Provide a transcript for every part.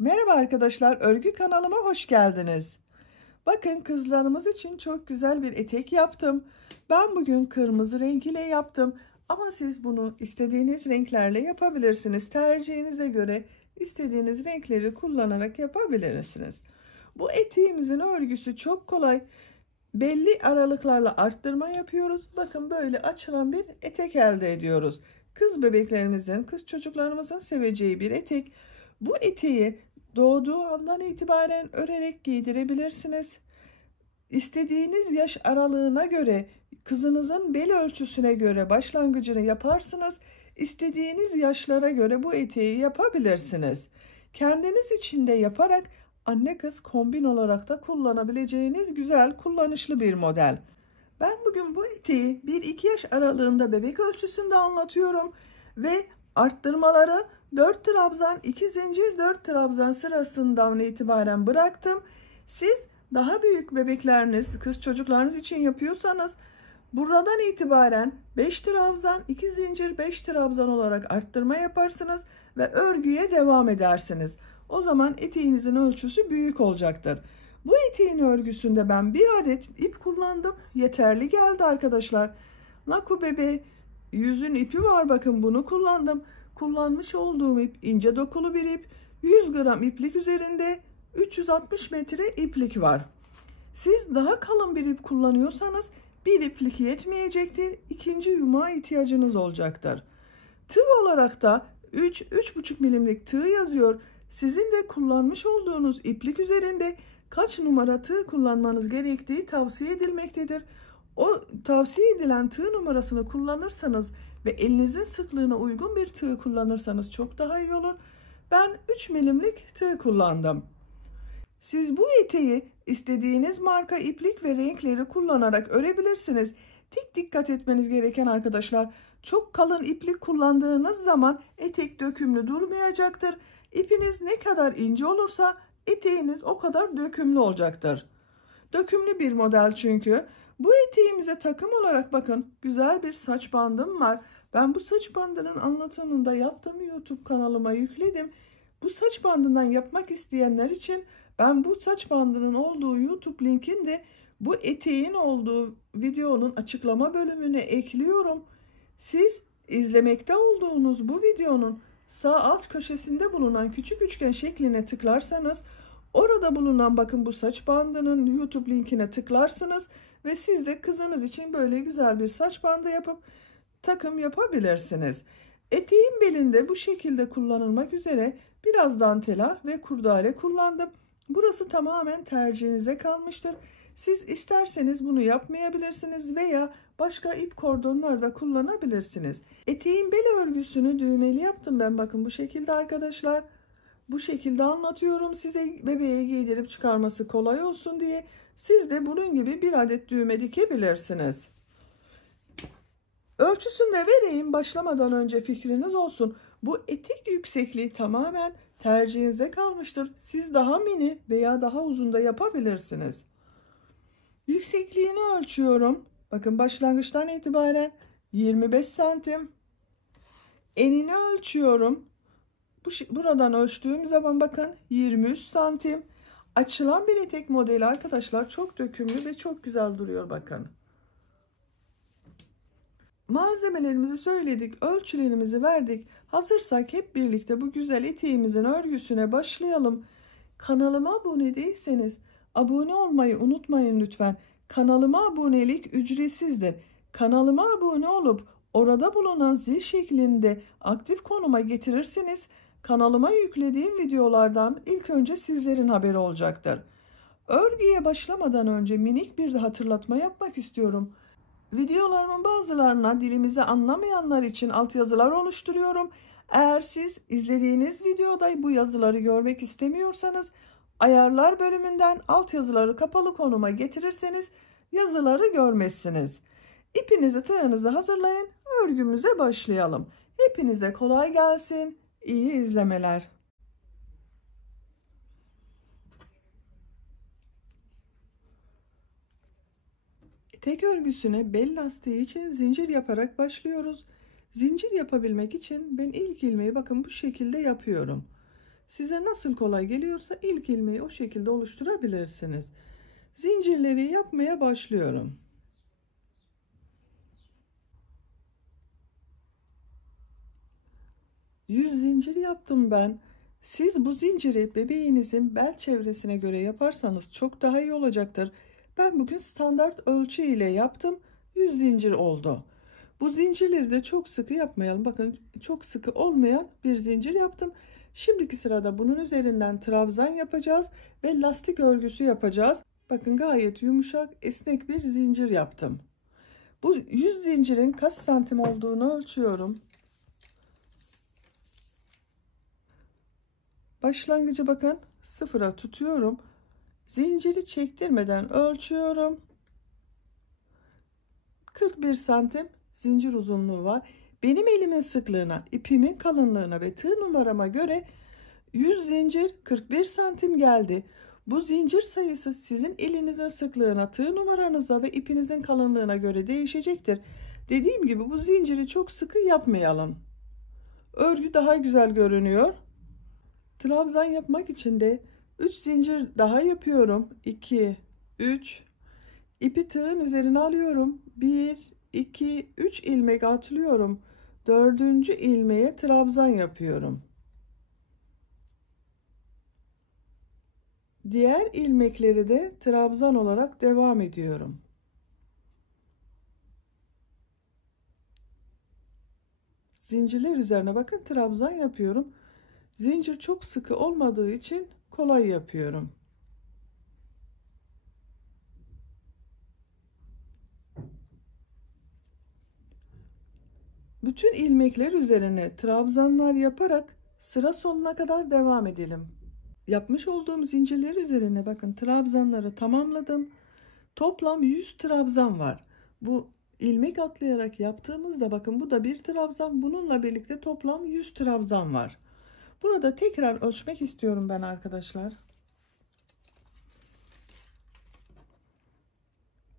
Merhaba arkadaşlar, örgü kanalıma hoş geldiniz. Bakın kızlarımız için çok güzel bir etek yaptım. Ben bugün kırmızı renk ile yaptım. Ama siz bunu istediğiniz renklerle yapabilirsiniz. Tercihinize göre istediğiniz renkleri kullanarak yapabilirsiniz. Bu eteğimizin örgüsü çok kolay. Belli aralıklarla arttırma yapıyoruz. Bakın böyle açılan bir etek elde ediyoruz. Kız bebeklerimizin, kız çocuklarımızın seveceği bir etek. Bu eteği doğduğu andan itibaren örerek giydirebilirsiniz. İstediğiniz yaş aralığına göre, kızınızın bel ölçüsüne göre başlangıcını yaparsınız. İstediğiniz yaşlara göre bu eteği yapabilirsiniz. Kendiniz için de yaparak anne kız kombin olarak da kullanabileceğiniz güzel, kullanışlı bir model. Ben bugün bu eteği 1-2 yaş aralığında bebek ölçüsünde anlatıyorum ve arttırmaları 4 trabzan, 2 zincir, 4 trabzan sırasından itibaren bıraktım. Siz daha büyük bebekleriniz, kız çocuklarınız için yapıyorsanız buradan itibaren 5 trabzan, 2 zincir, 5 trabzan olarak arttırma yaparsınız ve örgüye devam edersiniz. O zaman eteğinizin ölçüsü büyük olacaktır. Bu eteğin örgüsünde ben bir adet ip kullandım. Yeterli geldi arkadaşlar. Naku Bebe yüzün ipi var, bakın bunu kullandım. Kullanmış olduğum ip ince dokulu bir ip. 100 gram iplik üzerinde 360 metre iplik var. Siz daha kalın bir ip kullanıyorsanız bir iplik yetmeyecektir. İkinci yumağa ihtiyacınız olacaktır. Tığ olarak da 3-3,5 milimlik tığ yazıyor. Sizin de kullanmış olduğunuz iplik üzerinde kaç numara tığ kullanmanız gerektiği tavsiye edilmektedir. O tavsiye edilen tığ numarasını kullanırsanız ve elinizin sıklığına uygun bir tığ kullanırsanız çok daha iyi olur. Ben 3 milimlik tığ kullandım. Siz bu eteği istediğiniz marka iplik ve renkleri kullanarak örebilirsiniz. Tek dikkat etmeniz gereken arkadaşlar, çok kalın iplik kullandığınız zaman etek dökümlü durmayacaktır. İpiniz ne kadar ince olursa eteğiniz o kadar dökümlü olacaktır. Dökümlü bir model çünkü. Bu eteğimize takım olarak bakın güzel bir saç bandım var. Ben bu saç bandının anlatımını da yaptım, YouTube kanalıma yükledim. Bu saç bandından yapmak isteyenler için ben bu saç bandının olduğu YouTube linkini de bu eteğin olduğu videonun açıklama bölümüne ekliyorum. Siz izlemekte olduğunuz bu videonun sağ alt köşesinde bulunan küçük üçgen şekline tıklarsanız orada bulunan bakın bu saç bandının YouTube linkine tıklarsınız ve siz de kızınız için böyle güzel bir saç bandı yapıp takım yapabilirsiniz. Eteğin belinde bu şekilde kullanılmak üzere biraz dantela ve kurdale kullandım. Burası tamamen tercihinize kalmıştır. Siz isterseniz bunu yapmayabilirsiniz veya başka ip kordonlar da kullanabilirsiniz. Eteğin bel örgüsünü düğmeli yaptım ben, bakın bu şekilde arkadaşlar. Bu şekilde anlatıyorum size, bebeğe giydirip çıkarması kolay olsun diye. Siz de bunun gibi bir adet düğme dikebilirsiniz. Ölçüsünü de vereyim başlamadan önce, fikriniz olsun. Bu etek yüksekliği tamamen tercihinize kalmıştır. Siz daha mini veya daha uzun da yapabilirsiniz. Yüksekliğini ölçüyorum. Bakın başlangıçtan itibaren 25 santim. Enini ölçüyorum. Buradan ölçtüğüm zaman bakın 23 santim. Açılan bir etek modeli arkadaşlar, çok dökümlü ve çok güzel duruyor bakın. Malzemelerimizi söyledik, ölçülerimizi verdik. Hazırsak hep birlikte bu güzel eteğimizin örgüsüne başlayalım. Kanalıma abone değilseniz abone olmayı unutmayın lütfen. Kanalıma abonelik ücretsizdir. Kanalıma abone olup orada bulunan zil şeklinde aktif konuma getirirseniz kanalıma yüklediğim videolardan ilk önce sizlerin haberi olacaktır. Örgüye başlamadan önce minik bir hatırlatma yapmak istiyorum. Videolarımın bazılarına dilimizi anlamayanlar için altyazılar oluşturuyorum. Eğer siz izlediğiniz videoda bu yazıları görmek istemiyorsanız Ayarlar bölümünden altyazıları kapalı konuma getirirseniz yazıları görmezsiniz. İpinizi, tığınızı hazırlayın, örgümüze başlayalım. Hepinize kolay gelsin, iyi izlemeler. Tek örgüsüne bel lastiği için zincir yaparak başlıyoruz. Zincir yapabilmek için ben ilk ilmeği bakın bu şekilde yapıyorum. Size nasıl kolay geliyorsa ilk ilmeği o şekilde oluşturabilirsiniz. Zincirleri yapmaya başlıyorum. Yüz zincir yaptım ben. Siz bu zinciri bebeğinizin bel çevresine göre yaparsanız çok daha iyi olacaktır. Ben bugün standart ölçü ile yaptım. 100 zincir oldu. Bu zincirleri de çok sıkı yapmayalım. Bakın çok sıkı olmayan bir zincir yaptım. Şimdiki sırada bunun üzerinden trabzan yapacağız ve lastik örgüsü yapacağız. Bakın gayet yumuşak, esnek bir zincir yaptım. Bu 100 zincirin kaç santim olduğunu ölçüyorum. Başlangıcı bakın sıfıra tutuyorum. Zinciri çektirmeden ölçüyorum. 41 santim zincir uzunluğu var. Benim elimin sıklığına, ipimin kalınlığına ve tığ numarama göre 100 zincir 41 santim geldi. Bu zincir sayısı sizin elinizin sıklığına, tığ numaranıza ve ipinizin kalınlığına göre değişecektir. Dediğim gibi bu zinciri çok sıkı yapmayalım. Örgü daha güzel görünüyor. Trabzan yapmak için de 3 zincir daha yapıyorum. 2, 3. İpi tığın üzerine alıyorum. 1, 2, 3 ilmek atlıyorum. 4. ilmeğe trabzan yapıyorum. Diğer ilmekleri de trabzan olarak devam ediyorum. Zincirler üzerine bakın trabzan yapıyorum. Zincir çok sıkı olmadığı için kolay yapıyorum. Bütün ilmekler üzerine trabzanlar yaparak sıra sonuna kadar devam edelim. Yapmış olduğum zincirler üzerine bakın trabzanları tamamladım. Toplam 100 trabzan var. Bu ilmek atlayarak yaptığımızda bakın bu da bir trabzan. Bununla birlikte toplam 100 trabzan var. Burada tekrar ölçmek istiyorum ben arkadaşlar.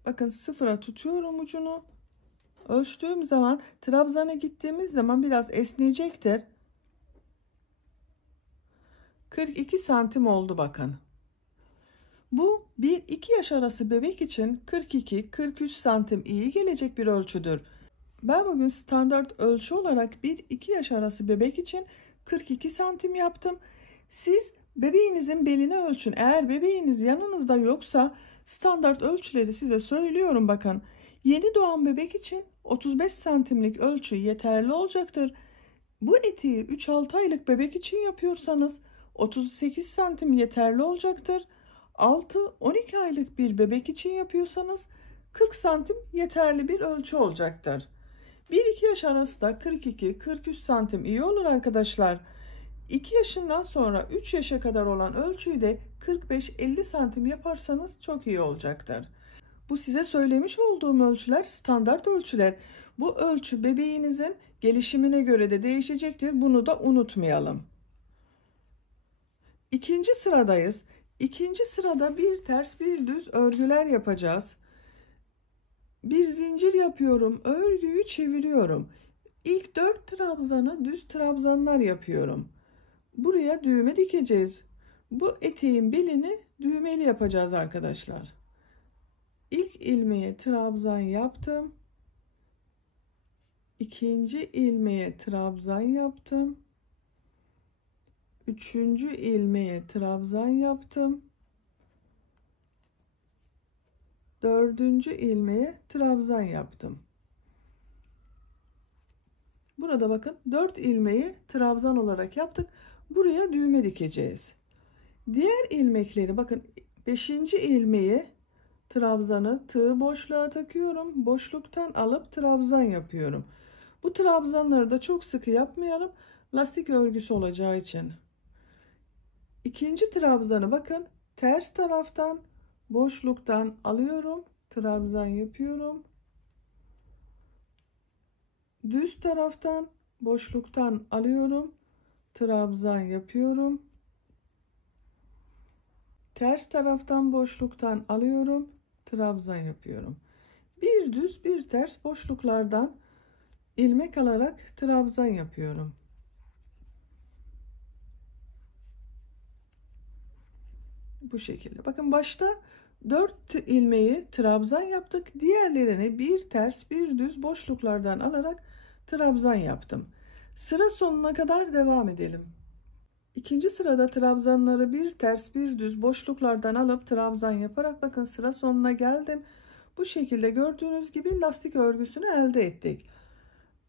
Bakın sıfıra tutuyorum ucunu. Ölçtüğüm zaman trabzana gittiğimiz zaman biraz esneyecektir. 42 santim oldu bakın. Bu 1-2 yaş arası bebek için 42-43 santim iyi gelecek bir ölçüdür. Ben bugün standart ölçü olarak 1-2 yaş arası bebek için 42 santim yaptım. Siz bebeğinizin belini ölçün. Eğer bebeğiniz yanınızda yoksa standart ölçüleri size söylüyorum bakın. Yeni doğan bebek için 35 santimlik ölçü yeterli olacaktır. Bu eteği 3-6 aylık bebek için yapıyorsanız 38 santim yeterli olacaktır. 6-12 aylık bir bebek için yapıyorsanız 40 santim yeterli bir ölçü olacaktır. 1-2 yaş arası da 42-43 santim iyi olur arkadaşlar. 2 yaşından sonra 3 yaşa kadar olan ölçüyü de 45-50 santim yaparsanız çok iyi olacaktır. Bu size söylemiş olduğum ölçüler standart ölçüler. Bu ölçü bebeğinizin gelişimine göre de değişecektir. Bunu da unutmayalım. İkinci sıradayız. İkinci sırada bir ters bir düz örgüler yapacağız. Bir zincir yapıyorum. Örgüyü çeviriyorum. İlk 4 trabzanı düz trabzanlar yapıyorum. Buraya düğme dikeceğiz. Bu eteğin belini düğmeli yapacağız arkadaşlar. İlk ilmeğe trabzan yaptım. İkinci ilmeğe trabzan yaptım. Üçüncü ilmeğe trabzan yaptım. Dördüncü ilmeğe trabzan yaptım. Burada bakın 4 ilmeği trabzan olarak yaptık. Buraya düğme dikeceğiz. Diğer ilmekleri bakın 5. ilmeği trabzanı tığ boşluğa takıyorum. Boşluktan alıp trabzan yapıyorum. Bu trabzanları da çok sıkı yapmayalım. Lastik örgüsü olacağı için. İkinci trabzanı bakın ters taraftan boşluktan alıyorum. Trabzan yapıyorum. Düz taraftan boşluktan alıyorum. Trabzan yapıyorum. Ters taraftan boşluktan alıyorum. Trabzan yapıyorum. Bir düz bir ters boşluklardan ilmek alarak trabzan yapıyorum. Bu şekilde. Bakın başta 4 ilmeği trabzan yaptık. Diğerlerini bir ters bir düz boşluklardan alarak trabzan yaptım. Sıra sonuna kadar devam edelim. İkinci sırada trabzanları bir ters bir düz boşluklardan alıp trabzan yaparak bakın sıra sonuna geldim. Bu şekilde gördüğünüz gibi lastik örgüsünü elde ettik.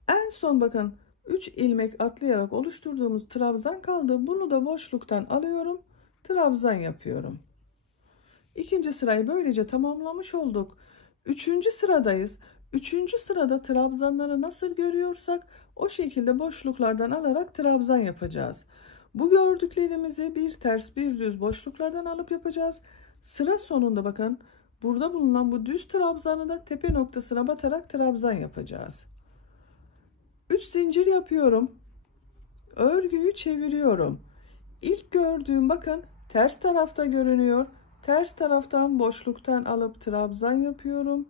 En son bakın 3 ilmek atlayarak oluşturduğumuz trabzan kaldı. Bunu da boşluktan alıyorum. Trabzan yapıyorum. İkinci sırayı böylece tamamlamış olduk. Üçüncü sıradayız. Üçüncü sırada trabzanları nasıl görüyorsak o şekilde boşluklardan alarak trabzan yapacağız. Bu gördüklerimizi bir ters bir düz boşluklardan alıp yapacağız. Sıra sonunda bakın burada bulunan bu düz trabzanı da tepe noktasına batarak trabzan yapacağız. 3 zincir yapıyorum. Örgüyü çeviriyorum. İlk gördüğüm bakın ters tarafta görünüyor. Ters taraftan boşluktan alıp trabzan yapıyorum.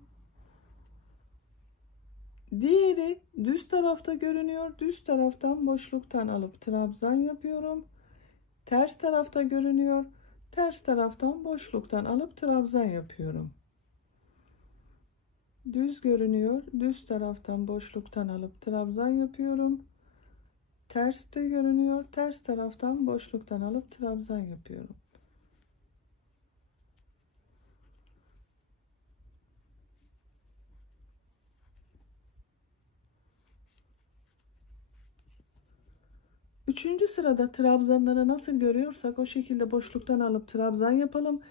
Diğeri düz tarafta görünüyor. Düz taraftan boşluktan alıp trabzan yapıyorum. Ters tarafta görünüyor. Ters taraftan boşluktan alıp trabzan yapıyorum. Düz görünüyor. Düz taraftan boşluktan alıp trabzan yapıyorum. Ters de görünüyor. Ters taraftan boşluktan alıp trabzan yapıyorum. Üçüncü sırada trabzanları nasıl görüyorsak o şekilde boşluktan alıp trabzan yapalım.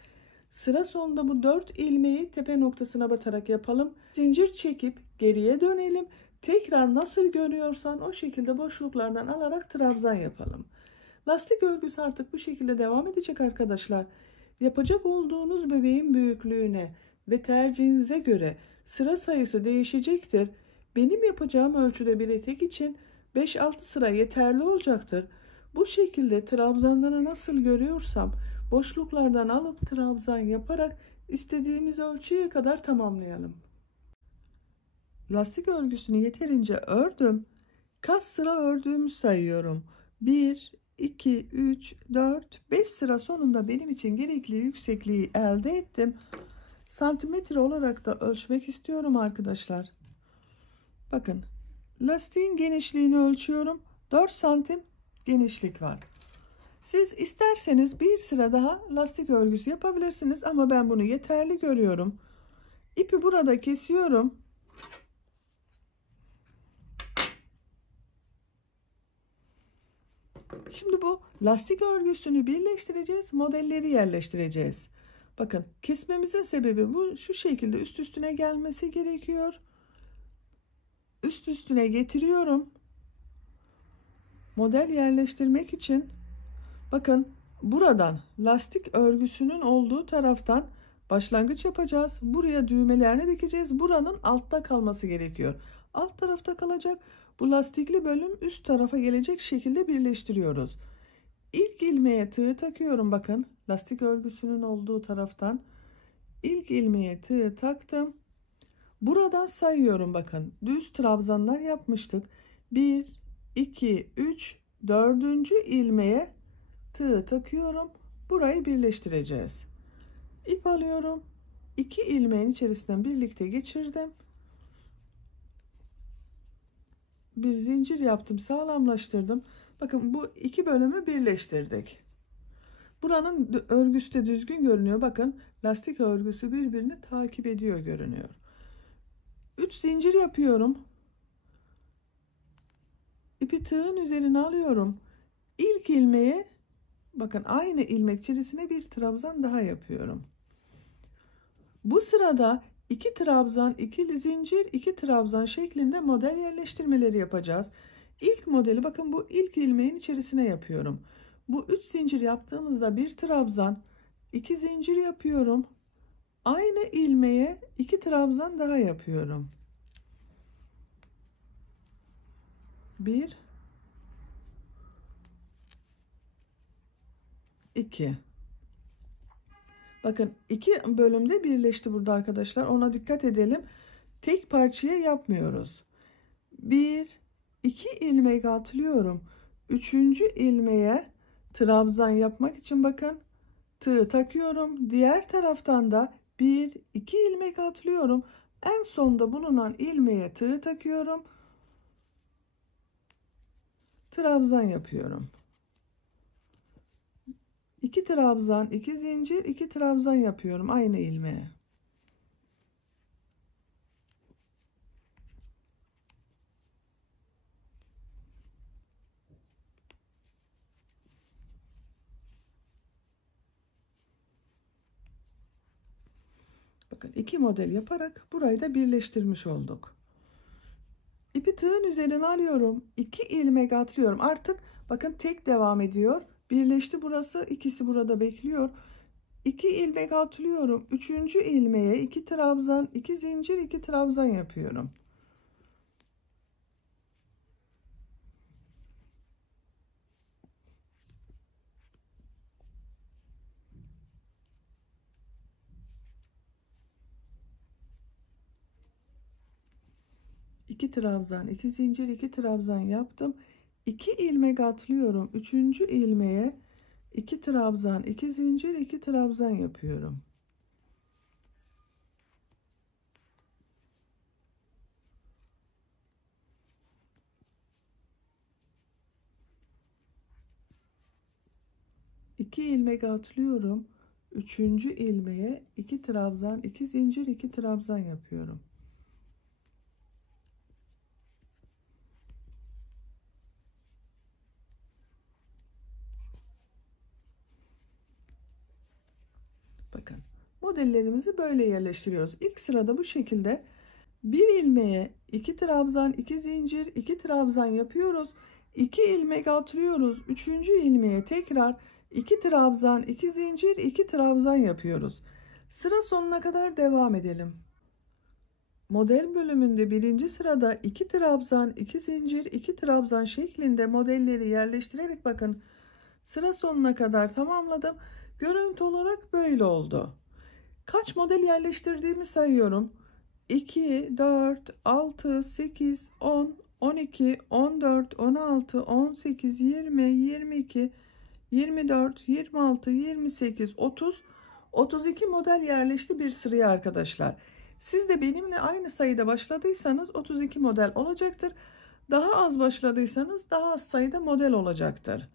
Sıra sonunda bu 4 ilmeği tepe noktasına batarak yapalım. Zincir çekip geriye dönelim. Tekrar nasıl görüyorsan o şekilde boşluklardan alarak trabzan yapalım. Lastik örgüsü artık bu şekilde devam edecek arkadaşlar. Yapacak olduğunuz bebeğin büyüklüğüne ve tercihinize göre sıra sayısı değişecektir. Benim yapacağım ölçüde bir etek için 5-6 sıra yeterli olacaktır. Bu şekilde trabzanları nasıl görüyorsam boşluklardan alıp trabzan yaparak istediğimiz ölçüye kadar tamamlayalım. Lastik örgüsünü yeterince ördüm. Kaç sıra ördüğümü sayıyorum. 1, 2, 3, 4, 5 sıra sonunda benim için gerekli yüksekliği elde ettim. Santimetre olarak da ölçmek istiyorum arkadaşlar. Bakın lastiğin genişliğini ölçüyorum. 4 santim genişlik var. Siz isterseniz bir sıra daha lastik örgüsü yapabilirsiniz ama ben bunu yeterli görüyorum. İpi burada kesiyorum. Şimdi bu lastik örgüsünü birleştireceğiz, modelleri yerleştireceğiz. Bakın kesmemizin sebebi bu, şu şekilde üst üstüne gelmesi gerekiyor. Üst üstüne getiriyorum. Model yerleştirmek için bakın buradan lastik örgüsünün olduğu taraftan başlangıç yapacağız. Buraya düğmelerini dikeceğiz. Buranın altta kalması gerekiyor. Alt tarafta kalacak. Bu lastikli bölüm üst tarafa gelecek şekilde birleştiriyoruz. İlk ilmeğe tığ takıyorum bakın. Lastik örgüsünün olduğu taraftan ilk ilmeğe tığ taktım. Buradan sayıyorum bakın. Düz trabzanlar yapmıştık. 1, 2, 3, 4. ilmeğe tığ takıyorum. Burayı birleştireceğiz. İp alıyorum. 2 ilmeğin içerisinden birlikte geçirdim. Bir zincir yaptım, sağlamlaştırdım. Bakın bu iki bölümü birleştirdik. Buranın örgüsü de düzgün görünüyor. Bakın lastik örgüsü birbirini takip ediyor görünüyor. 3 zincir yapıyorum. İpi tığın üzerine alıyorum. İlk ilmeğe bakın aynı ilmek içerisine bir trabzan daha yapıyorum. Bu sırada 2 trabzan, ikili zincir, 2 trabzan şeklinde model yerleştirmeleri yapacağız. İlk modeli bakın bu ilk ilmeğin içerisine yapıyorum. Bu 3 zincir yaptığımızda bir trabzan, 2 zincir yapıyorum. Aynı ilmeğe 2 trabzan daha yapıyorum. 1 2. Bakın 2 bölümde birleşti burada arkadaşlar. Ona dikkat edelim. Tek parçaya yapmıyoruz. 1 2 ilmek atlıyorum. 3. ilmeğe trabzan yapmak için bakın tığ takıyorum. Diğer taraftan da 1 2 ilmek atlıyorum. En sonda bulunan ilmeğe tığ takıyorum. Trabzan yapıyorum. 2 trabzan, 2 zincir, 2 trabzan yapıyorum aynı ilmeğe. Bakın 2 model yaparak burayı da birleştirmiş olduk. İpi tığın üzerine alıyorum. 2 ilmek atlıyorum. Artık bakın tek devam ediyor. Birleşti burası. İkisi burada bekliyor. 2 ilmek atlıyorum. 3. ilmeğe 2 trabzan, 2 zincir, 2 trabzan yapıyorum. İki trabzan, 2 zincir, 2 trabzan yaptım. 2 ilmek atlıyorum. 3. ilmeğe 2 trabzan, 2 zincir, 2 trabzan yapıyorum. İki ilmek atlıyorum. 3. ilmeğe 2 trabzan, 2 zincir, 2 trabzan yapıyorum. Bakın modellerimizi böyle yerleştiriyoruz. İlk sırada bu şekilde bir ilmeğe 2 trabzan, 2 zincir, 2 trabzan yapıyoruz. 2 ilmek atlıyoruz. 3. ilmeğe tekrar 2 trabzan, 2 zincir, 2 trabzan yapıyoruz. Sıra sonuna kadar devam edelim. Model bölümünde birinci sırada 2 trabzan, 2 zincir, 2 trabzan şeklinde modelleri yerleştirerek bakın sıra sonuna kadar tamamladım. Görüntü olarak böyle oldu. Kaç model yerleştirdiğimi sayıyorum. 2, 4, 6, 8, 10, 12, 14, 16, 18, 20, 22, 24, 26, 28, 30, 32 model yerleşti bir sıraya arkadaşlar. Siz de benimle aynı sayıda başladıysanız 32 model olacaktır. Daha az başladıysanız daha az sayıda model olacaktır.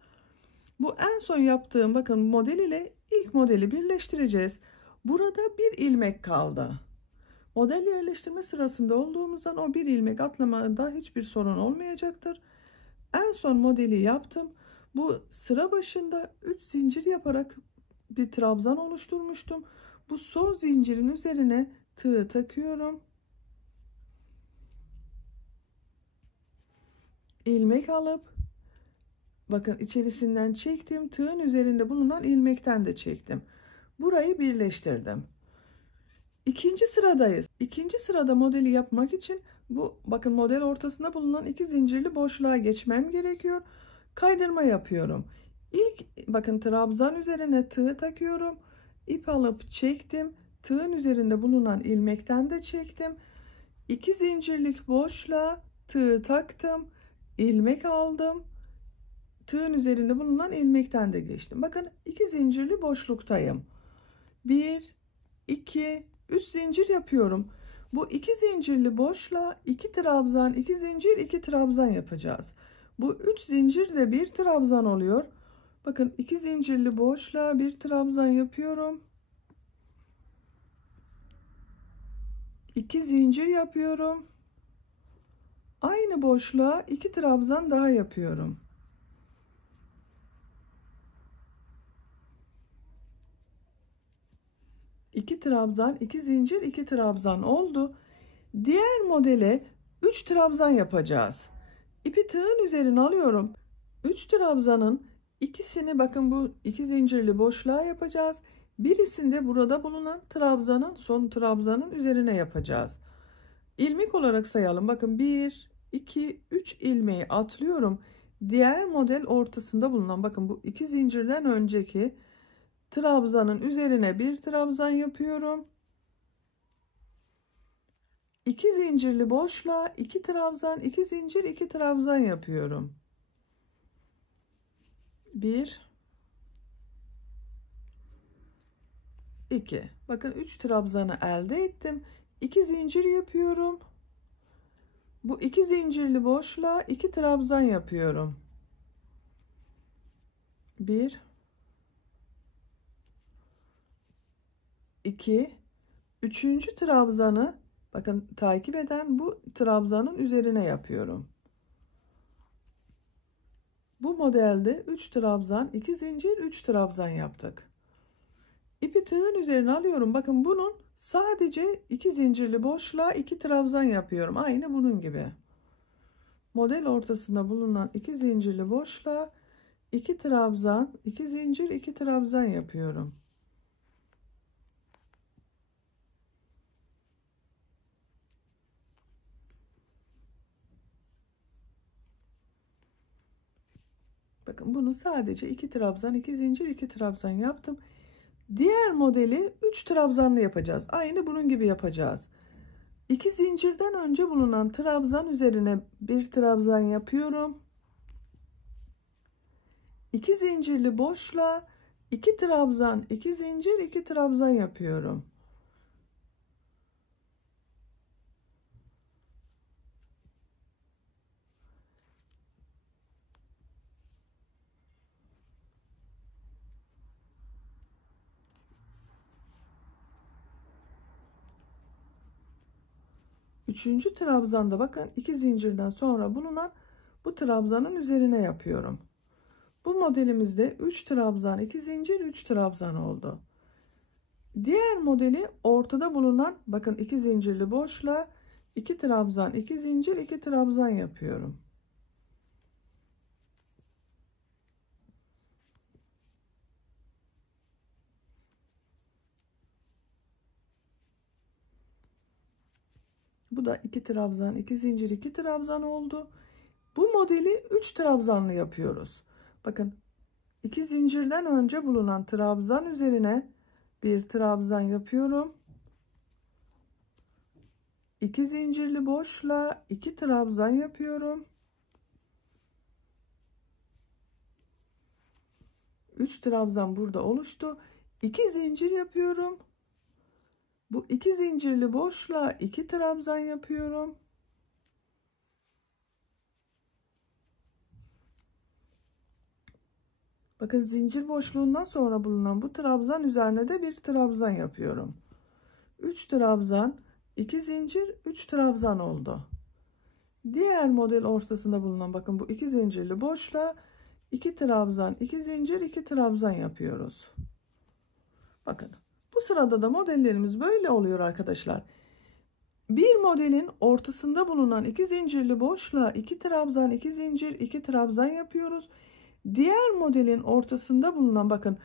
Bu en son yaptığım bakın model ile ilk modeli birleştireceğiz. Burada bir ilmek kaldı. Model yerleştirme sırasında olduğumuzdan o bir ilmek atlamada hiçbir sorun olmayacaktır. En son modeli yaptım. Bu sıra başında 3 zincir yaparak bir trabzan oluşturmuştum. Bu son zincirin üzerine tığ takıyorum. İlmek alıp bakın içerisinden çektim. Tığın üzerinde bulunan ilmekten de çektim. Burayı birleştirdim. İkinci sıradayız. İkinci sırada modeli yapmak için bu bakın model ortasında bulunan 2 zincirli boşluğa geçmem gerekiyor. Kaydırma yapıyorum. İlk bakın trabzan üzerine tığ takıyorum. İp alıp çektim. Tığın üzerinde bulunan ilmekten de çektim. 2 zincirlik boşluğa tığ taktım. İlmek aldım. Tığın üzerinde bulunan ilmekten de geçtim. Bakın 2 zincirli boşluktayım. 1 2 3 zincir yapıyorum. Bu 2 zincirli boşluğa 2 trabzan, 2 zincir, 2 trabzan yapacağız. Bu 3 zincir de bir trabzan oluyor. Bakın 2 zincirli boşluğa bir trabzan yapıyorum. 2 zincir yapıyorum. Aynı boşluğa 2 trabzan daha yapıyorum. İki trabzan, 2 zincir, 2 trabzan oldu. Diğer modele 3 trabzan yapacağız. İpi tığın üzerine alıyorum. 3 trabzanın İkisini bakın bu iki zincirli boşluğa yapacağız. Birisinde burada bulunan trabzanın, son trabzanın üzerine yapacağız. İlmek olarak sayalım. Bakın 1, 2, 3 ilmeği atlıyorum. Diğer model ortasında bulunan, bakın bu iki zincirden önceki trabzanın üzerine bir trabzan yapıyorum. 2 zincirli boşluğa 2 trabzan, 2 zincir, 2 trabzan yapıyorum. 1, 2. Bakın 3 trabzanı elde ettim. 2 zincir yapıyorum. Bu 2 zincirli boşluğa 2 trabzan yapıyorum. 1, 2, üçüncü trabzanı bakın takip eden bu trabzanın üzerine yapıyorum. Bu modelde 3 trabzan, 2 zincir, 3 trabzan yaptık. İpi tığın üzerine alıyorum. Bakın bunun sadece 2 zincirli boşluğa 2 trabzan yapıyorum. Aynı bunun gibi. Model ortasında bulunan 2 zincirli boşluğa 2 trabzan, 2 zincir, 2 trabzan yapıyorum. Bakın bunu sadece 2 trabzan, 2 zincir, 2 trabzan yaptım. Diğer modeli 3 trabzanlı yapacağız. Aynı bunun gibi yapacağız. 2 zincirden önce bulunan trabzan üzerine bir trabzan yapıyorum. 2 zincirli boşluğa 2 trabzan, 2 zincir, 2 trabzan yapıyorum. Üçüncü trabzanda bakın 2 zincirden sonra bulunan bu trabzanın üzerine yapıyorum. Bu modelimizde 3 trabzan, 2 zincir, 3 trabzan oldu. Diğer modeli ortada bulunan bakın 2 zincirli boşluğa 2 trabzan, 2 zincir, 2 trabzan yapıyorum. Bu da 2 trabzan, 2 zincir, 2 trabzan oldu. Bu modeli 3 trabzanlı yapıyoruz. Bakın 2 zincirden önce bulunan trabzan üzerine bir trabzan yapıyorum. 2 zincirli boşluğa 2 trabzan yapıyorum. 3 trabzan burada oluştu. 2 zincir yapıyorum. Bu 2 zincirli boşluğa 2 trabzan yapıyorum. Bakın zincir boşluğundan sonra bulunan bu trabzan üzerine de bir trabzan yapıyorum. 3 trabzan, 2 zincir, 3 trabzan oldu. Diğer model ortasında bulunan bakın bu 2 zincirli boşluğa 2 trabzan, 2 zincir, 2 trabzan yapıyoruz. Bakın bu sırada da modellerimiz böyle oluyor arkadaşlar. Bir modelin ortasında bulunan 2 zincirli boşluğa 2 trabzan, 2 zincir, 2 trabzan yapıyoruz. Diğer modelin ortasında bulunan bakın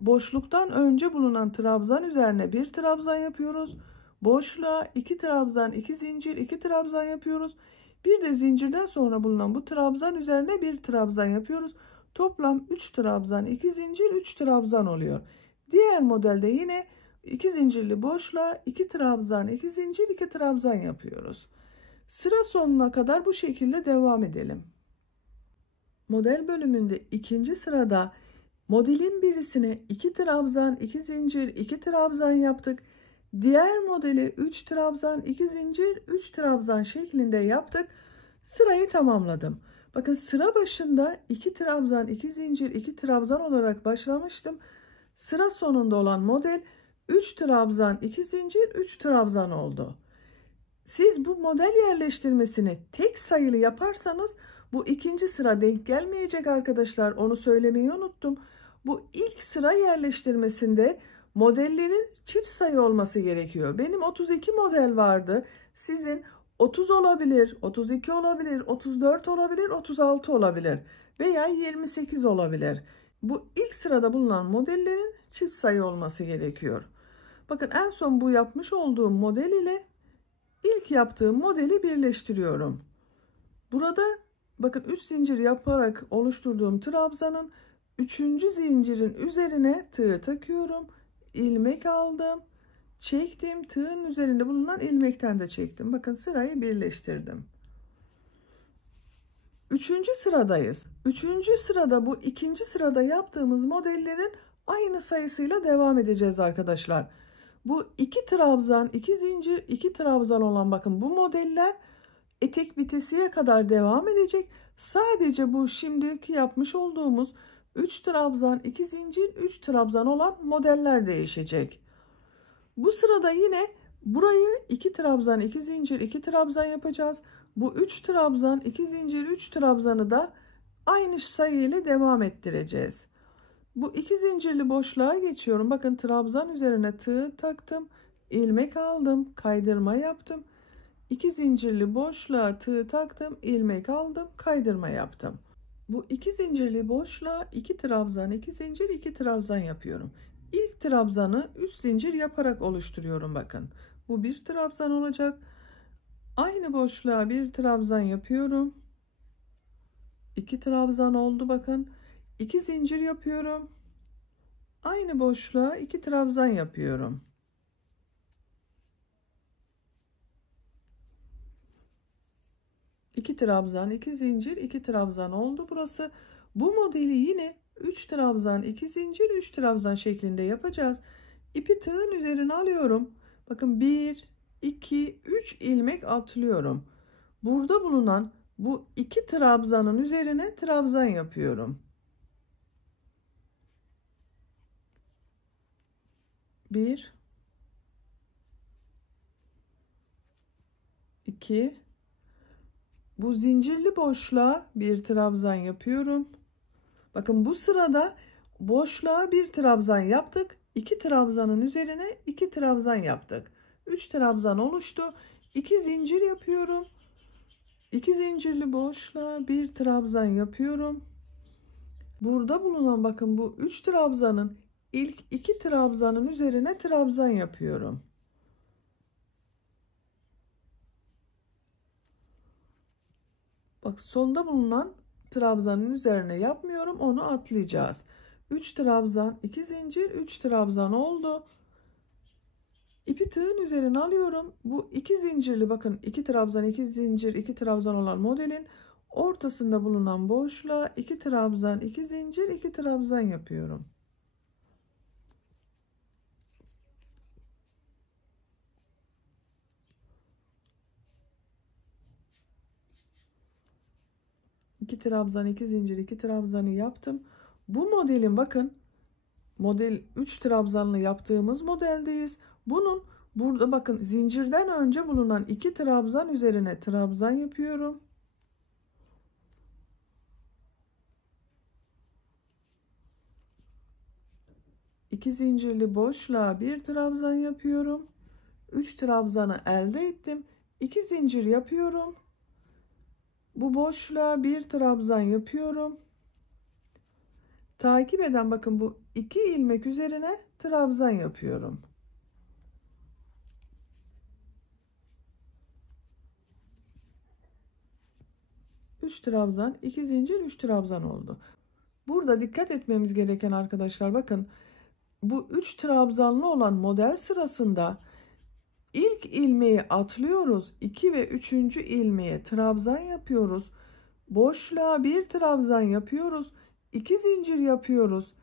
boşluktan önce bulunan trabzan üzerine bir trabzan yapıyoruz. Boşluğa 2 trabzan, 2 zincir, 2 trabzan yapıyoruz. Bir de zincirden sonra bulunan bu trabzan üzerine bir trabzan yapıyoruz. Toplam 3 trabzan, 2 zincir, 3 trabzan oluyor. Diğer modelde yine 2 zincirli boşluğa 2 trabzan, 2 zincir, 2 trabzan yapıyoruz. Sıra sonuna kadar bu şekilde devam edelim. Model bölümünde ikinci sırada modelin birisine 2 trabzan, 2 zincir, 2 trabzan yaptık. Diğer modeli 3 trabzan, 2 zincir, 3 trabzan şeklinde yaptık. Sırayı tamamladım. Bakın sıra başında 2 trabzan, 2 zincir, 2 trabzan olarak başlamıştım. Sıra sonunda olan model 3 trabzan, 2 zincir, 3 trabzan oldu. Siz bu model yerleştirmesini tek sayılı yaparsanız bu ikinci sıra denk gelmeyecek arkadaşlar. Onu söylemeyi unuttum. Bu ilk sıra yerleştirmesinde modellerin çift sayı olması gerekiyor. Benim 32 model vardı. Sizin 30 olabilir, 32 olabilir, 34 olabilir, 36 olabilir. veya 28 olabilir. Bu ilk sırada bulunan modellerin çift sayı olması gerekiyor. Bakın en son bu yapmış olduğum model ile ilk yaptığım modeli birleştiriyorum. Burada bakın 3 zincir yaparak oluşturduğum trabzanın 3. zincirin üzerine tığ takıyorum. İlmek aldım. Çektim. Tığın üzerinde bulunan ilmekten de çektim. Bakın sırayı birleştirdim. 3. sıradayız. 3. sırada bu 2. sırada yaptığımız modellerin aynı sayısıyla devam edeceğiz arkadaşlar. Bu 2 trabzan, 2 zincir, 2 trabzan olan bakın bu modeller etek bitesiye kadar devam edecek. Sadece bu şimdiki yapmış olduğumuz 3 trabzan, 2 zincir, 3 trabzan olan modeller değişecek. Bu sırada yine burayı 2 trabzan, 2 zincir, 2 trabzan yapacağız. Bu 3 trabzan, 2 zincir, 3 trabzanı da aynı sayı ile devam ettireceğiz. Bu 2 zincirli boşluğa geçiyorum. Bakın trabzan üzerine tığ taktım. İlmek aldım. Kaydırma yaptım. 2 zincirli boşluğa tığ taktım. İlmek aldım. Kaydırma yaptım. Bu 2 zincirli boşluğa 2 trabzan, 2 zincir, 2 trabzan yapıyorum. İlk trabzanı 3 zincir yaparak oluşturuyorum bakın. Bu bir trabzan olacak. Aynı boşluğa bir trabzan yapıyorum. 2 trabzan oldu bakın. 2 zincir yapıyorum. Aynı boşluğa 2 trabzan yapıyorum. İki trabzan, 2 zincir, 2 trabzan oldu burası. Bu modeli yine 3 trabzan, 2 zincir, 3 trabzan şeklinde yapacağız. İpi tığın üzerine alıyorum. Bakın 1, 2, 3 ilmek atlıyorum. Burada bulunan bu 2 trabzanın üzerine trabzan yapıyorum. 1, 2, bu zincirli boşluğa bir trabzan yapıyorum. Bakın bu sırada boşluğa bir trabzan yaptık. 2 trabzanın üzerine 2 trabzan yaptık. 3 trabzan oluştu. 2 zincir yapıyorum. 2 zincirli boşluğa bir trabzan yapıyorum. Burada bulunan bakın bu 3 trabzanın ilk 2 trabzanın üzerine trabzan yapıyorum. Bak sonda bulunan trabzanın üzerine yapmıyorum, onu atlayacağız. 3 trabzan, 2 zincir, 3 trabzan oldu. İpi tığın üzerine alıyorum. Bu 2 zincirli bakın 2 trabzan, 2 zincir, 2 trabzan olan modelin ortasında bulunan boşluğa 2 trabzan, 2 zincir, 2 trabzan yapıyorum. İki trabzan, 2 zincir, 2 trabzanı yaptım. Bu modelin bakın model 3 trabzanlı yaptığımız modeldeyiz. Bunun burada bakın zincirden önce bulunan 2 trabzan üzerine trabzan yapıyorum. İki zincirli boşluğa bir trabzan yapıyorum. 3 trabzanı elde ettim. 2 zincir yapıyorum. Bu boşluğa bir trabzan yapıyorum. Takip eden bakın bu 2 ilmek üzerine trabzan yapıyorum. Üç trabzan, 2 zincir, 3 trabzan oldu. Burada dikkat etmemiz gereken arkadaşlar bakın bu 3 trabzanlı olan model sırasında ilk ilmeği atlıyoruz. 2 ve 3. ilmeğe trabzan yapıyoruz. Boşluğa bir trabzan yapıyoruz. 2 zincir yapıyoruz.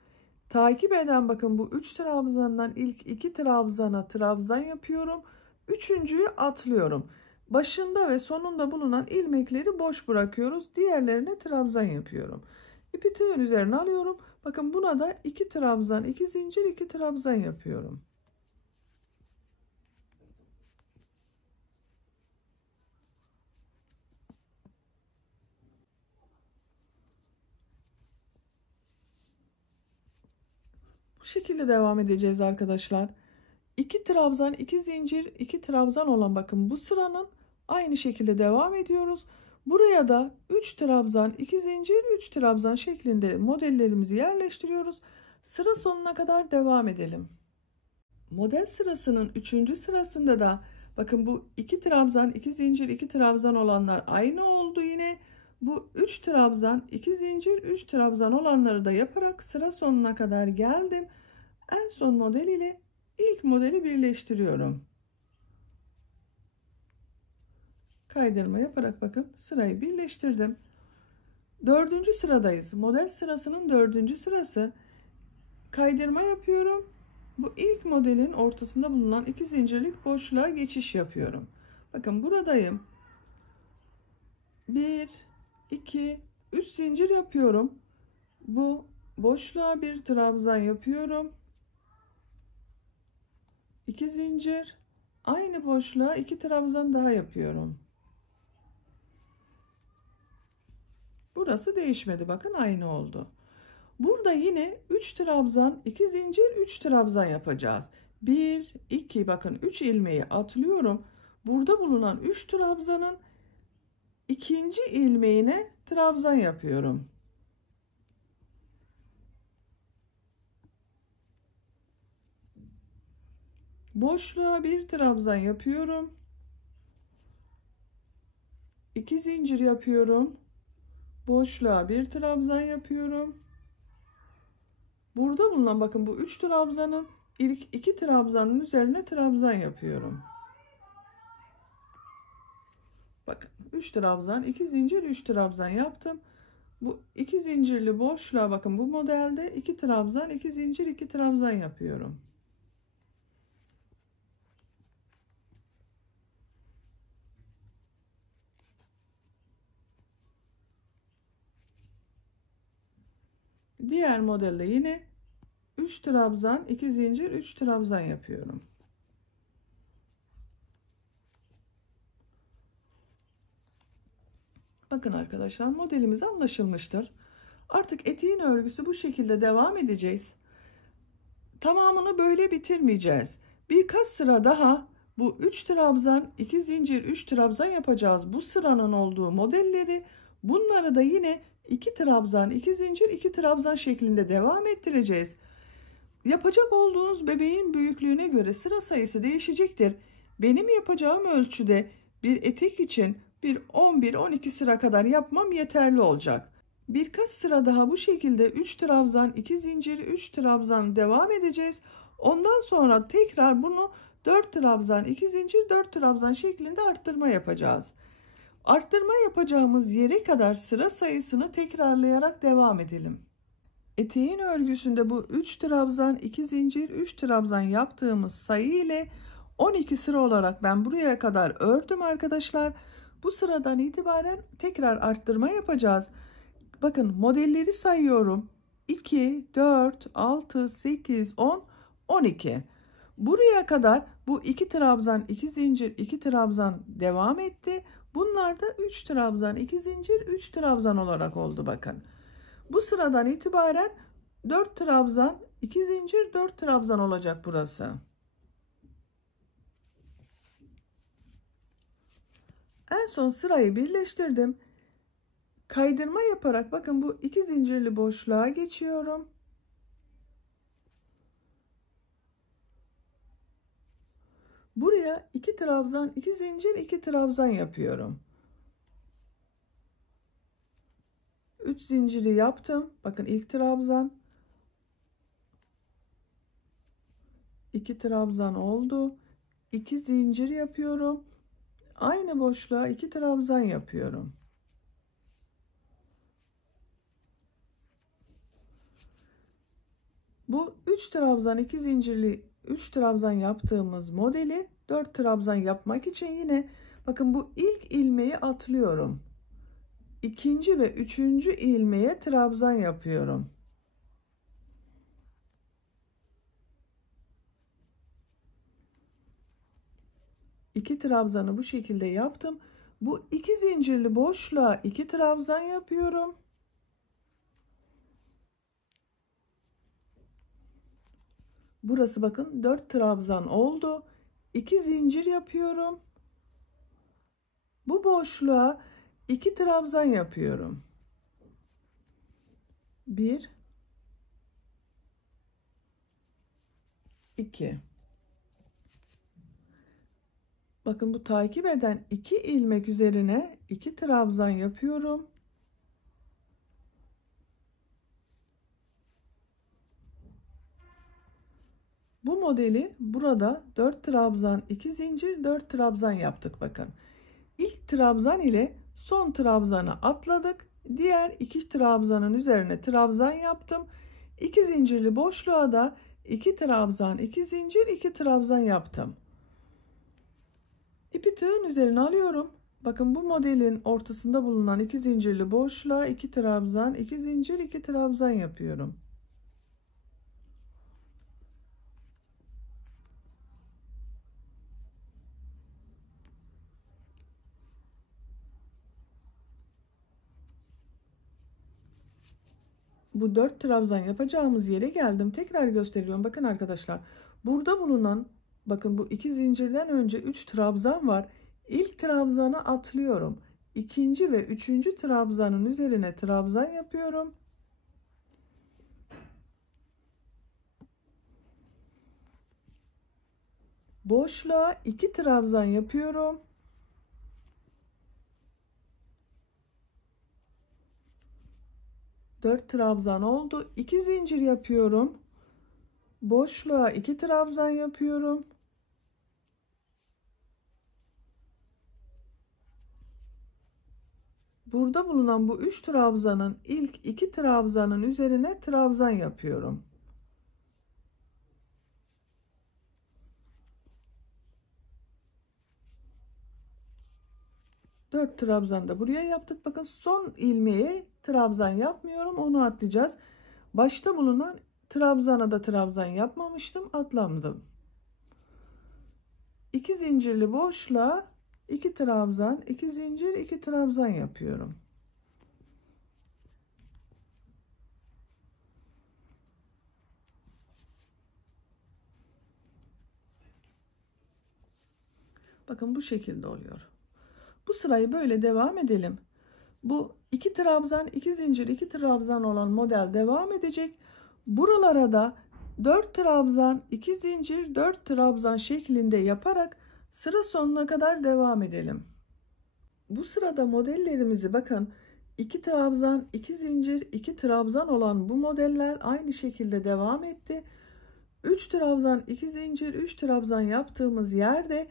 Takip eden bakın bu 3 trabzandan ilk 2 trabzana trabzan yapıyorum. Üçüncüyü atlıyorum. Başında ve sonunda bulunan ilmekleri boş bırakıyoruz. Diğerlerine trabzan yapıyorum. İpi tığın üzerine alıyorum. Bakın buna da 2 trabzan, 2 zincir, 2 trabzan yapıyorum. Bu şekilde devam edeceğiz arkadaşlar. 2 trabzan, 2 zincir, 2 trabzan olan bakın bu sıranın aynı şekilde devam ediyoruz. Buraya da 3 trabzan, 2 zincir, 3 trabzan şeklinde modellerimizi yerleştiriyoruz. Sıra sonuna kadar devam edelim. Model sırasının 3. sırasında da bakın bu 2 trabzan, 2 zincir, 2 trabzan olanlar aynı oldu yine. Bu 3 trabzan, 2 zincir, 3 trabzan olanları da yaparak sıra sonuna kadar geldim. En son model ile ilk modeli birleştiriyorum. Kaydırma yaparak bakın sırayı birleştirdim. 4. sıradayız. Model sırasının 4. sırası. Kaydırma yapıyorum. Bu ilk modelin ortasında bulunan 2 zincirlik boşluğa geçiş yapıyorum. Bakın buradayım. 1, 2, 3 zincir yapıyorum. Bu boşluğa bir trabzan yapıyorum. 2 zincir. Aynı boşluğa 2 trabzan daha yapıyorum. Burası değişmedi. Bakın aynı oldu. Burada yine 3 trabzan, 2 zincir, 3 trabzan yapacağız. 1, 2 bakın 3 ilmeği atlıyorum. Burada bulunan 3 trabzanın ikinci ilmeğine trabzan yapıyorum. Boşluğa bir trabzan yapıyorum. 2 zincir yapıyorum. Boşluğa bir trabzan yapıyorum. Burada bulunan bakın bu 3 trabzanın ilk 2 trabzanın üzerine trabzan yapıyorum. Bakın 3 trabzan, 2 zincir, 3 trabzan yaptım. Bu 2 zincirli boşluğa bakın bu modelde 2 trabzan, 2 zincir, 2 trabzan yapıyorum. Diğer modelde yine 3 trabzan, 2 zincir, 3 trabzan yapıyorum. Bakın arkadaşlar modelimiz anlaşılmıştır. Artık eteğin örgüsü bu şekilde devam edeceğiz. Tamamını böyle bitirmeyeceğiz. Birkaç sıra daha bu 3 trabzan, 2 zincir, 3 trabzan yapacağız. Bu sıranın olduğu modelleri bunları da yine 2 trabzan, 2 zincir, 2 trabzan şeklinde devam ettireceğiz. Yapacak olduğunuz bebeğin büyüklüğüne göre sıra sayısı değişecektir. Benim yapacağım ölçüde bir etek için bir 11-12 sıra kadar yapmam yeterli olacak. Birkaç sıra daha bu şekilde 3 trabzan, 2 zincir, 3 trabzan devam edeceğiz. Ondan sonra tekrar bunu 4 trabzan, 2 zincir, 4 trabzan şeklinde arttırma yapacağız. Arttırma yapacağımız yere kadar sıra sayısını tekrarlayarak devam edelim. Eteğin örgüsünde bu 3 trabzan, 2 zincir, 3 trabzan yaptığımız sayı ile 12 sıra olarak ben buraya kadar ördüm arkadaşlar. Bu sıradan itibaren tekrar arttırma yapacağız. Bakın modelleri sayıyorum. 2, 4, 6, 8, 10, 12. Buraya kadar bu 2 trabzan, 2 zincir, 2 trabzan devam etti. Bunlar da 3 trabzan, 2 zincir, 3 trabzan olarak oldu bakın. Bu sıradan itibaren 4 trabzan, 2 zincir, 4 trabzan olacak burası. En son sırayı birleştirdim. Kaydırma yaparak bakın bu 2 zincirli boşluğa geçiyorum. Buraya 2 trabzan, 2 zincir, 2 trabzan yapıyorum. 3 zinciri yaptım. Bakın ilk trabzan. 2 trabzan oldu. 2 zincir yapıyorum. Aynı boşluğa 2 trabzan yapıyorum. Bu 3 trabzan, 2 zincirli 3 trabzan yaptığımız modeli 4 trabzan yapmak için yine bakın bu ilk ilmeği atlıyorum. İkinci ve üçüncü ilmeğe trabzan yapıyorum. İki trabzanı bu şekilde yaptım. Bu 2 zincirli boşluğa 2 trabzan yapıyorum. Burası bakın 4 trabzan oldu. 2 zincir yapıyorum. Bu boşluğa 2 trabzan yapıyorum. 1 2. Bakın bu takip eden 2 ilmek üzerine 2 trabzan yapıyorum. Bu modeli burada 4 trabzan, 2 zincir, 4 trabzan yaptık bakın. İlk trabzan ile son trabzanı atladık. Diğer 2 trabzanın üzerine trabzan yaptım. 2 zincirli boşluğa da 2 trabzan, 2 zincir, 2 trabzan yaptım. İpi tığın üzerine alıyorum. Bakın bu modelin ortasında bulunan 2 zincirli boşluğa 2 trabzan, 2 zincir, 2 trabzan yapıyorum. Bu 4 trabzan yapacağımız yere geldim. Tekrar gösteriyorum. Bakın arkadaşlar. Burada bulunan, bakın bu 2 zincirden önce 3 trabzan var. İlk trabzanı atlıyorum. İkinci ve üçüncü trabzanın üzerine trabzan yapıyorum. Boşluğa 2 trabzan yapıyorum. Dört trabzan oldu. 2 zincir yapıyorum. Boşluğa 2 trabzan yapıyorum. Burada bulunan bu 3 trabzanın ilk 2 trabzanın üzerine trabzan yapıyorum. Dört trabzan da buraya yaptık. Bakın son ilmeğe trabzan yapmıyorum. Onu atlayacağız. Başta bulunan trabzana da trabzan yapmamıştım. Atladım. 2 zincirli boşluğa 2 trabzan, 2 zincir, 2 trabzan yapıyorum. Bakın bu şekilde oluyor. Bu sırayı böyle devam edelim. Bu 2 trabzan, 2 zincir, 2 trabzan olan model devam edecek. Buralara da 4 trabzan, 2 zincir, 4 trabzan şeklinde yaparak sıra sonuna kadar devam edelim. Bu sırada modellerimizi bakın 2 trabzan, 2 zincir, 2 trabzan olan bu modeller aynı şekilde devam etti. 3 trabzan, 2 zincir, 3 trabzan yaptığımız yerde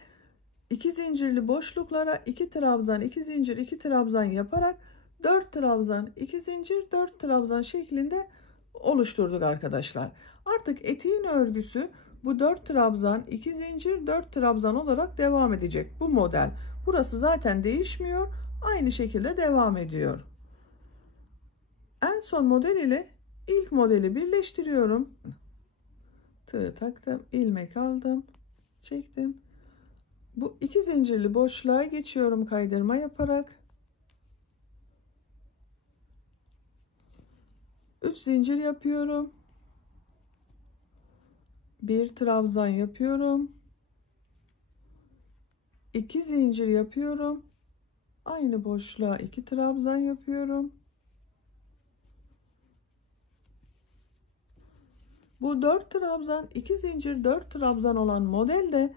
2 zincirli boşluklara 2 trabzan, 2 zincir, 2 trabzan yaparak 4 trabzan, 2 zincir, 4 trabzan şeklinde oluşturduk arkadaşlar. Artık eteğin örgüsü bu 4 trabzan, 2 zincir, 4 trabzan olarak devam edecek bu model. Burası zaten değişmiyor. Aynı şekilde devam ediyor. En son model ile ilk modeli birleştiriyorum. Tığ taktım, ilmek aldım, çektim. Bu 2 zincirli boşluğa geçiyorum kaydırma yaparak. 3 zincir yapıyorum. 1 trabzan yapıyorum. 2 zincir yapıyorum. Aynı boşluğa 2 trabzan yapıyorum. Bu 4 trabzan, 2 zincir, 4 trabzan olan modelde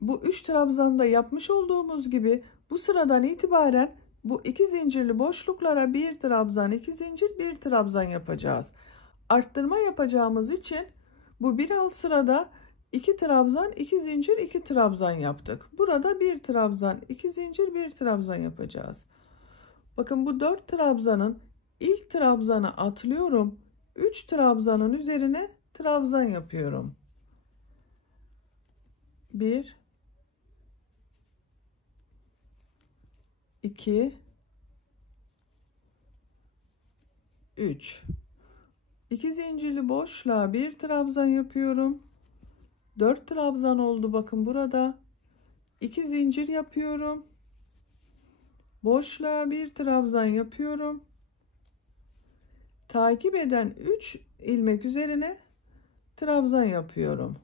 bu 3 trabzanda yapmış olduğumuz gibi bu sıradan itibaren bu 2 zincirli boşluklara 1 trabzan, 2 zincir, 1 trabzan yapacağız. Arttırma yapacağımız için bu bir alt sırada 2 trabzan, 2 zincir, 2 trabzan yaptık. Burada 1 trabzan, 2 zincir, 1 trabzan yapacağız. Bakın bu 4 trabzanın ilk trabzanı atlıyorum. 3 trabzanın üzerine trabzan yapıyorum. 1 2 3 2 zincirli boşluğa 1 trabzan yapıyorum. 4 trabzan oldu bakın burada. 2 zincir yapıyorum. Boşluğa 1 trabzan yapıyorum. Takip eden 3 ilmek üzerine trabzan yapıyorum.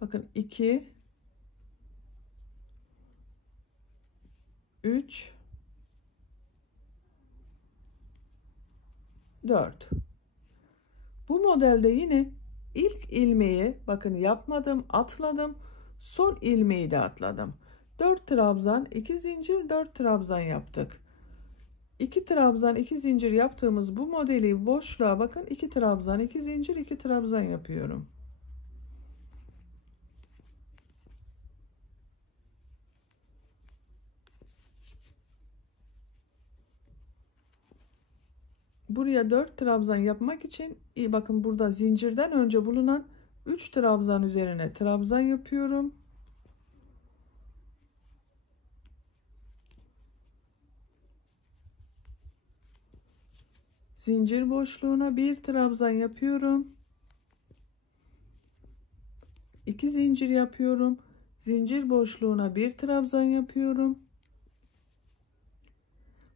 Bakın 2 3 4. Bu modelde yine ilk ilmeği bakın yapmadım, atladım. Son ilmeği de atladım. 4 trabzan, 2 zincir, 4 trabzan yaptık. 2 trabzan, 2 zincir yaptığımız bu modeli boşluğa bakın 2 trabzan, 2 zincir, 2 trabzan yapıyorum. Buraya 4 trabzan yapmak için bakın burada zincirden önce bulunan 3 trabzan üzerine trabzan yapıyorum. Zincir boşluğuna 1 trabzan yapıyorum. 2 zincir yapıyorum. Zincir boşluğuna 1 trabzan yapıyorum.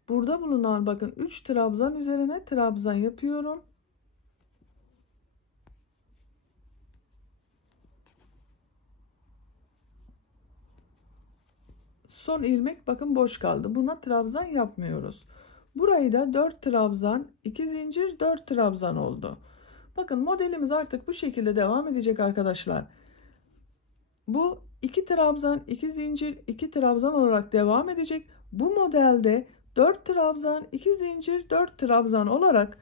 Burada bulunan bakın 3 trabzan üzerine trabzan yapıyorum. Son ilmek bakın boş kaldı. Buna trabzan yapmıyoruz. Burayı da 4 trabzan, 2 zincir, 4 trabzan oldu. Bakın modelimiz artık bu şekilde devam edecek arkadaşlar. Bu 2 trabzan, 2 zincir, 2 trabzan olarak devam edecek. Bu modelde 4 trabzan, 2 zincir, 4 trabzan olarak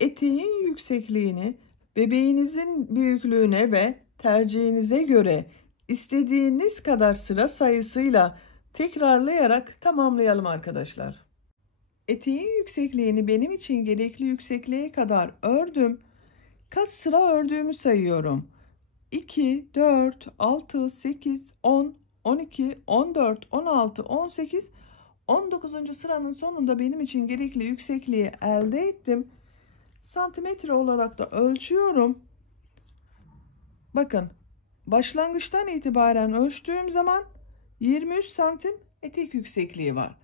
eteğin yüksekliğini bebeğinizin büyüklüğüne ve tercihinize göre istediğiniz kadar sıra sayısıyla tekrarlayarak tamamlayalım arkadaşlar. Eteğin yüksekliğini benim için gerekli yüksekliğe kadar ördüm. Kaç sıra ördüğümü sayıyorum. 2, 4, 6, 8, 10, 12, 14, 16, 18, 19. sıranın sonunda benim için gerekli yüksekliği elde ettim. Santimetre olarak da ölçüyorum. Bakın başlangıçtan itibaren ölçtüğüm zaman 23 santim etek yüksekliği var.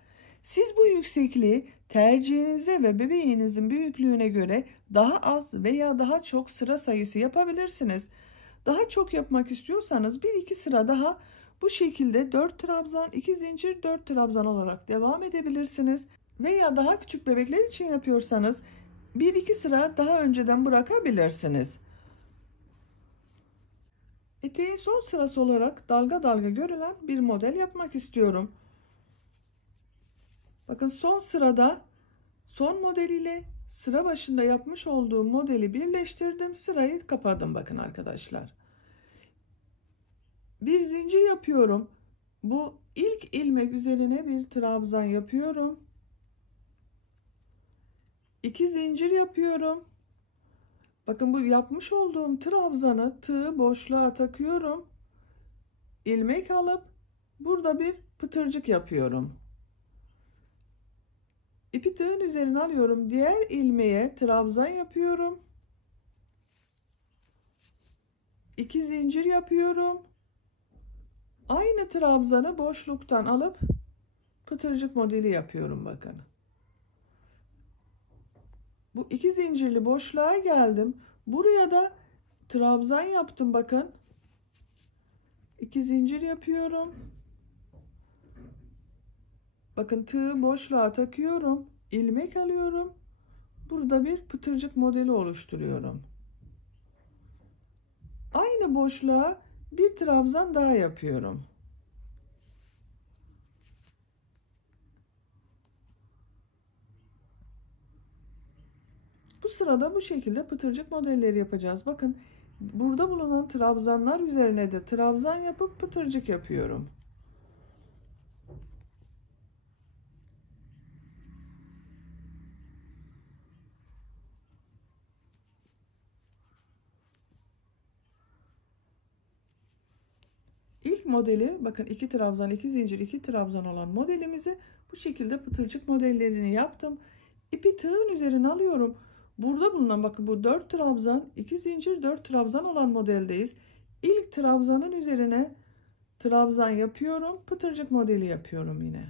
Siz bu yüksekliği tercihinize ve bebeğinizin büyüklüğüne göre daha az veya daha çok sıra sayısı yapabilirsiniz. Daha çok yapmak istiyorsanız 1-2 sıra daha bu şekilde 4 trabzan, 2 zincir, 4 trabzan olarak devam edebilirsiniz. Veya daha küçük bebekler için yapıyorsanız 1-2 sıra daha önceden bırakabilirsiniz. Eteğin son sırası olarak dalga dalga görülen bir model yapmak istiyorum. Bakın son sırada son modeliyle sıra başında yapmış olduğum modeli birleştirdim. Sırayı kapadım bakın arkadaşlar. Bir zincir yapıyorum. Bu ilk ilmek üzerine bir trabzan yapıyorum. 2 zincir yapıyorum. Bakın bu yapmış olduğum trabzanı tığ boşluğa takıyorum. İlmek alıp burada bir pıtırcık yapıyorum. İpi tığın üzerine alıyorum. Diğer ilmeğe trabzan yapıyorum. 2 zincir yapıyorum. Aynı trabzanı boşluktan alıp pıtırcık modeli yapıyorum bakın. Bu 2 zincirli boşluğa geldim. Buraya da trabzan yaptım bakın. 2 zincir yapıyorum. Bakın tığı boşluğa takıyorum. İlmek alıyorum. Burada bir pıtırcık modeli oluşturuyorum. Aynı boşluğa bir trabzan daha yapıyorum. Bu sırada bu şekilde pıtırcık modelleri yapacağız. Bakın burada bulunan trabzanlar üzerine de trabzan yapıp pıtırcık yapıyorum. İlk modeli bakın 2 trabzan, 2 zincir, 2 trabzan olan modelimizi bu şekilde pıtırcık modellerini yaptım. İpi tığın üzerine alıyorum. Burada bulunan bakın bu 4 trabzan, 2 zincir, 4 trabzan olan modeldeyiz. İlk trabzanın üzerine trabzan yapıyorum. Pıtırcık modeli yapıyorum yine.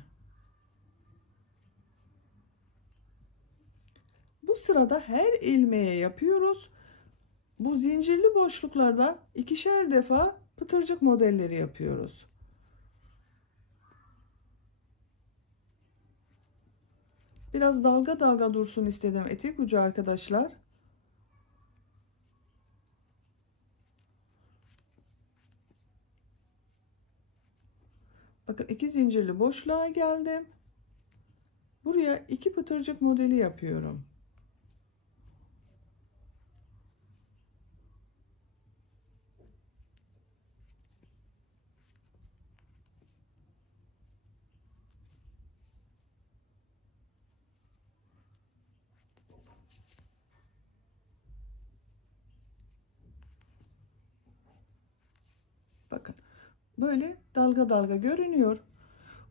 Bu sırada her ilmeğe yapıyoruz. Bu zincirli boşluklarda ikişer defa pıtırcık modelleri yapıyoruz. Biraz dalga dalga dursun istedim etek ucu arkadaşlar. Bakın 2 zincirli boşluğa geldim. Buraya 2 pıtırcık modeli yapıyorum. Bakın böyle dalga dalga görünüyor.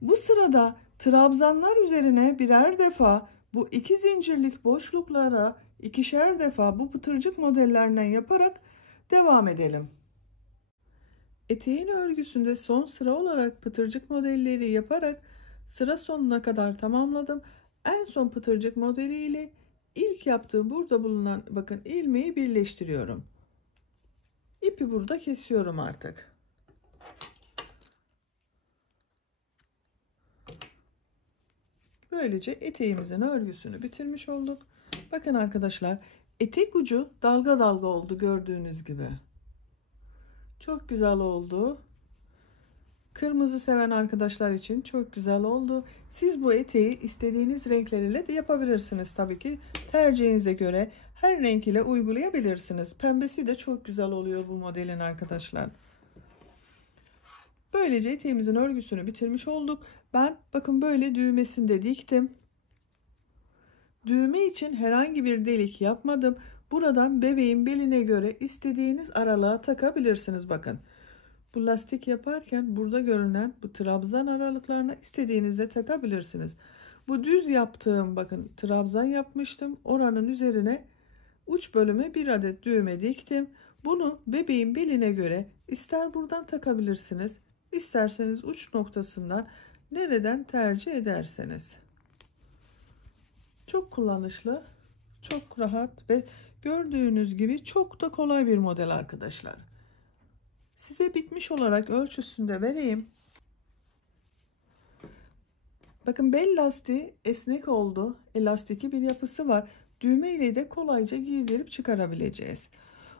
Bu sırada trabzanlar üzerine birer defa bu 2 zincirlik boşluklara ikişer defa bu pıtırcık modellerinden yaparak devam edelim. Eteğin örgüsünde son sıra olarak pıtırcık modelleri yaparak sıra sonuna kadar tamamladım. En son pıtırcık modeli ile ilk yaptığım burada bulunan bakın ilmeği birleştiriyorum. İpi burada kesiyorum artık. Böylece eteğimizin örgüsünü bitirmiş olduk. Bakın arkadaşlar, etek ucu dalga dalga oldu gördüğünüz gibi. Çok güzel oldu. Kırmızı seven arkadaşlar için çok güzel oldu. Siz bu eteği istediğiniz renklerle de yapabilirsiniz tabii ki. Tercihinize göre her renk ile uygulayabilirsiniz. Pembesi de çok güzel oluyor bu modelin arkadaşlar. Böylece eteğimizin örgüsünü bitirmiş olduk. Ben bakın böyle düğmesini de diktim. Düğme için herhangi bir delik yapmadım. Buradan bebeğin beline göre istediğiniz aralığa takabilirsiniz bakın. Bu lastik yaparken burada görünen bu trabzan aralıklarına istediğinizde takabilirsiniz. Bu düz yaptığım bakın trabzan yapmıştım. Oranın üzerine uç bölüme bir adet düğme diktim. Bunu bebeğin beline göre ister buradan takabilirsiniz, isterseniz uç noktasından nereden tercih ederseniz. Çok kullanışlı, çok rahat ve gördüğünüz gibi çok da kolay bir model arkadaşlar. Size bitmiş olarak ölçüsünü de vereyim. Bakın bel lastiği esnek oldu. Elastiki bir yapısı var. Düğme ile de kolayca giydirip çıkarabileceğiz.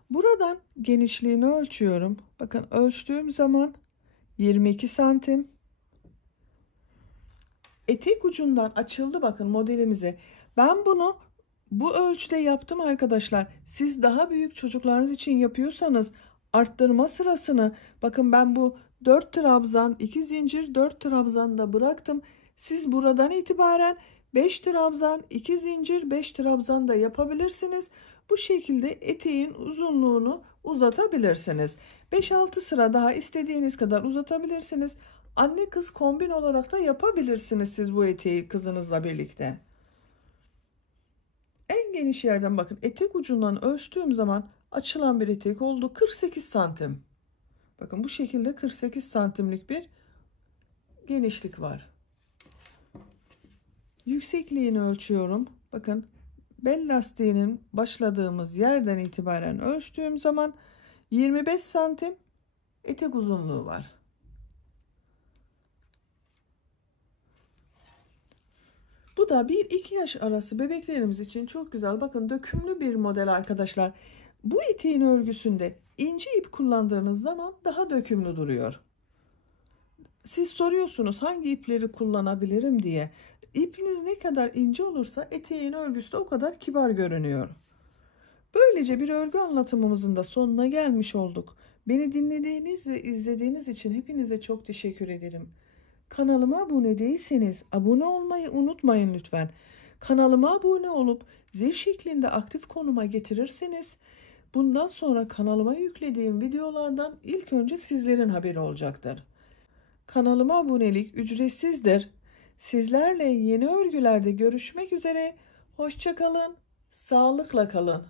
Buradan genişliğini ölçüyorum. Bakın ölçtüğüm zaman 22 santim. Etek ucundan açıldı bakın modelimize. Ben bunu bu ölçüde yaptım arkadaşlar. Siz daha büyük çocuklarınız için yapıyorsanız arttırma sırasını bakın ben bu 4 trabzan 2 zincir 4 trabzan da bıraktım. Siz buradan itibaren 5 trabzan 2 zincir 5 trabzan da yapabilirsiniz. Bu şekilde eteğin uzunluğunu uzatabilirsiniz. 5-6 sıra daha istediğiniz kadar uzatabilirsiniz. Anne kız kombin olarak da yapabilirsiniz siz bu eteği kızınızla birlikte. En geniş yerden bakın etek ucundan ölçtüğüm zaman açılan bir etek oldu. 48 santim. Bakın bu şekilde 48 santimlik bir genişlik var. Yüksekliğini ölçüyorum. Bakın bel lastiğinin başladığımız yerden itibaren ölçtüğüm zaman 25 santim etek uzunluğu var. Bu da 1-2 yaş arası bebeklerimiz için çok güzel. Bakın dökümlü bir model arkadaşlar. Bu eteğin örgüsünde ince ip kullandığınız zaman daha dökümlü duruyor. Siz soruyorsunuz hangi ipleri kullanabilirim diye. İpiniz ne kadar ince olursa eteğin örgüsü de o kadar kibar görünüyor. Böylece bir örgü anlatımımızın da sonuna gelmiş olduk. Beni dinlediğiniz ve izlediğiniz için hepinize çok teşekkür ederim. Kanalıma abone değilseniz abone olmayı unutmayın lütfen. Kanalıma abone olup zil şeklinde aktif konuma getirirseniz bundan sonra kanalıma yüklediğim videolardan ilk önce sizlerin haberi olacaktır. Kanalıma abonelik ücretsizdir. Sizlerle yeni örgülerde görüşmek üzere. Hoşça kalın, sağlıkla kalın.